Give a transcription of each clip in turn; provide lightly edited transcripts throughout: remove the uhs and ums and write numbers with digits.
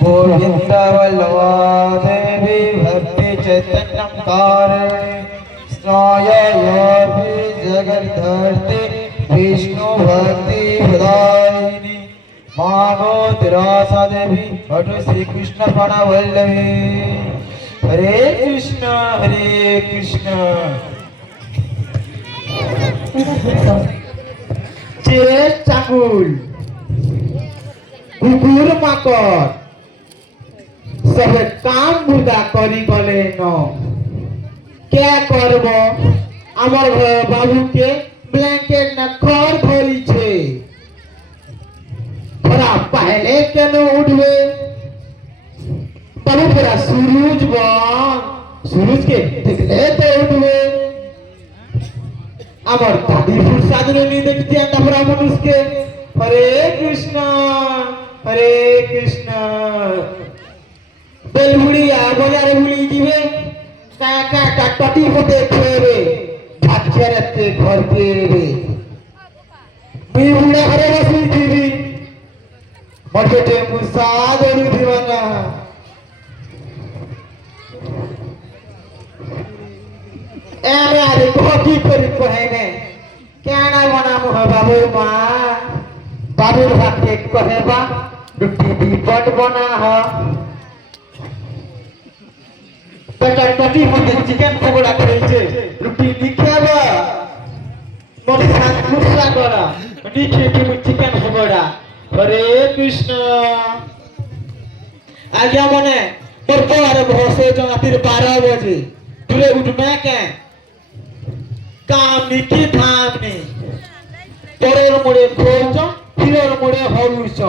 गोविंद वल्लभा देवी भक्ति चैतन्यम कारणे स्नाययामि जगद्धर्ते विष्णु भक्ति प्रदायिनी मानो तिरासा देवी भट्ट श्री कृष्ण प्रणवल्लभी हरे कृष्ण চেস চাকুল কুকুর মাকড় সবে কাম বুদা করি গলে ন কে করব আমার বাবুকে ব্ল্যাঙ্কেট না খড় ধরিছে थोड़ा पहले কেন উঠবে বাবু পুরা সুরুজ বন সুরুজকে দেখলে তো উঠবে আমার দাদি ফুরসাদরে নিয়ে দেখছি একটা পুরা মানুষকে হরে কৃষ্ণ বেলহুড়িয়া বজারে ভুলি দিবে কাকা কাটি হতে খেয়ে ভাচ্চারাতে ঘর পেয়ে মুই উড়ে ঘরে বসে দিবি মজেটে মুসাদ ওড়ি দিবানা এরে আরে কি করি কহেনে কেন বানাম বাবু মা বাবুর হাতে কহেবা রুটি দি বট বনা হ বেটা টাটি মধ্যে চিকেন পকোড়া করেছে রুটি লিখাবা মনে সাত মুসলা করা লিখে দিব চিকেন পকোড়া হরে কৃষ্ণ আজ্ঞা মনে তোর পরে বসে রাতের 12 বাজে তুলে উঠবে কে কাম নি কি ধাম নি পরের মোড়ে খোঁজ ফিরের মোড়ে হরুছ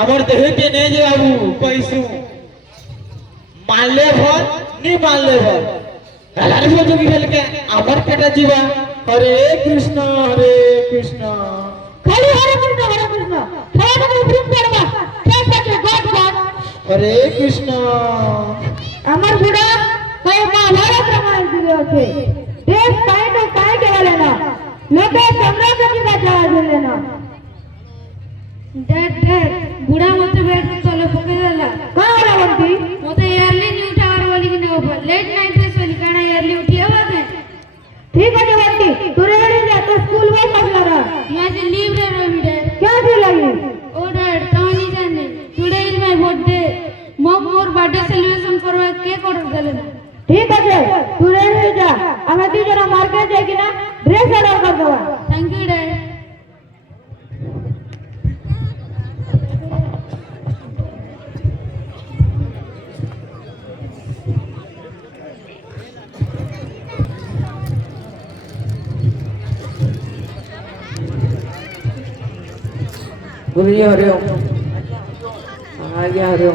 আমার দেহকে নে যে বাবু কইসু মানলে ভর নি মানলে ভর রালারে যোগী ফেলকে আমার পেটা জীবা হরে কৃষ্ণ খালি হরে কৃষ্ণ খালি তুমি প্রেম করবা ঠিক আছে গড হরে কৃষ্ণ আমার বুড়া হয় মহাভারত রামায়ণ দিলে আছে দেশ কাই গেলে না লোকে সাম্রাজ্য কি বাঁচা দিলে না ড্যাড বুড়া মতে বেড চলে পকে গেলা কারা বলতি মতে ইয়ারলি নি উঠাবার বলি কি না লেট নাইট রে চলি কানা ইয়ারলি উঠিয়া বাদে ঠিক আছে বলতি তোরে রে যা তো স্কুল में पढ़ला मैं से लीव रे रवि डैड क्या थी लगी ओ डैड तमनी जाने today is my birthday more birthday celebration करवा के कर देले ठीक আছে তোরে রে যা আমি দুজনা মার্কেট যাই কিনা ড্রেস অর্ডার कर দেবা थैंक यू डैड बोलिए हरे आज्ञा हरे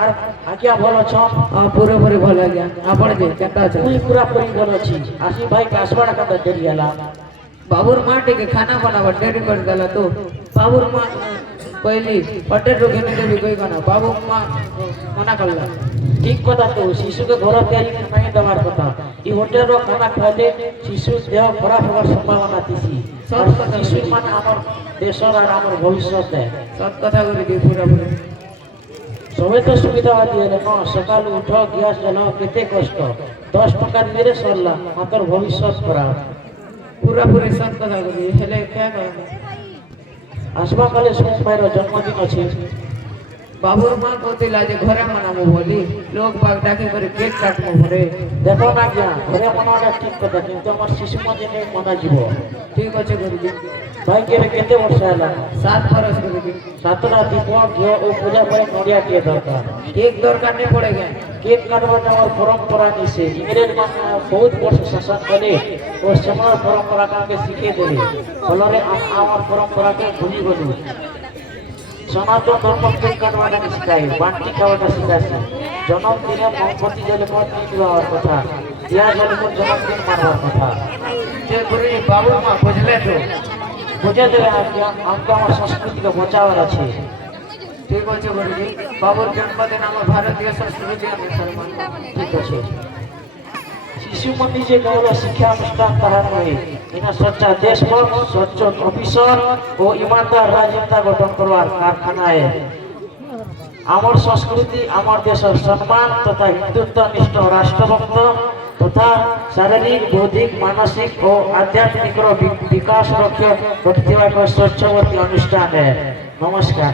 आर आज्ञा भल छ हां पूरे पूरे भल आज्ञा आपण जे केता छ मुई पूरा पूरी भल अछि आसी भाई कासवाड़ा का देरी हला बाबूर माटी के खाना बनावा डेरी कर देला तो बाबूर मां पहली होटल रो घेने देबी कोई कना बाबू मां मना करला ठीक कथा तो शिशु के घर तैयारी नहीं दवार कथा ई होटल रो खाना खाले शिशु देह खराब होवार संभावना थिसी सब शिशु मान हमर देशर और हमर भविष्य है सब कथा करी दे पूरा पूरा सबे तो सुविधा दिए न सकाल उठ गैस जलाओ केते कष्ट 10 टका मेरे सरला मातर भविष्य करा पूरा पूरी सब कथा करी हेले क्या कर आसवा काले सोम भाईर जन्मदिन अछि बाबूर मां कहतिला जे घरे मनामु बोली लोग बाग डाके करे केक काटमु घरे देखो ना क्या घरे मनावा ठीक कथा किंतु हमर शिशु मते नै मना जीवो ठीक अछि गुरुजी भाई के केते वर्ष हला 7 वर्ष गुरुजी 7 रात दीप घियो ओ पूजा पर नडिया के दरकार केक दरकार नै पड़ेगा केक काटबा हमर परंपरा निसे इंग्रेज मान बहुत वर्ष शासन करे और समाज परंपरा के सिखे देले फलरे हमर परंपरा के भूली गलु सनातन धर्म केक काटबा नहीं सिखाई बांटी खावा सिखासी জন্মদিনে মোমবতী জলকর নিয়ে কথা ইয়া জলকর জন্মদিন মানবার কথা যে গুরু বাবুর মা বুঝলে তো বুঝে দেবে আজ্ঞা আমাকে আমার সংস্কৃতিকে বাঁচাবার আছে ঠিক আছে গুরুজি বাবুর জন্মদিন আমার ভারতীয় সংস্কৃতি আমি সম্মান ঠিক আছে শিশু মন্দির যে গৌর শিক্ষা অনুষ্ঠান তাহা নয় এনা সচ্চা দেশভক্ত স্বচ্ছ অফিসর ও ইমানদার রাজনেতা গঠন করবার কারখানায় আমার সংস্কৃতি আমার দেশের সম্মান তথা হিন্দুত্বনিষ্ঠ রাষ্ট্রভক্ত তথা শারীরিক বৌদ্ধিক মানসিক ও আধ্যাত্মিক বিকাশ রক্ষিবা স্বচ্ছবর্তী অনুষ্ঠানে নমস্কার।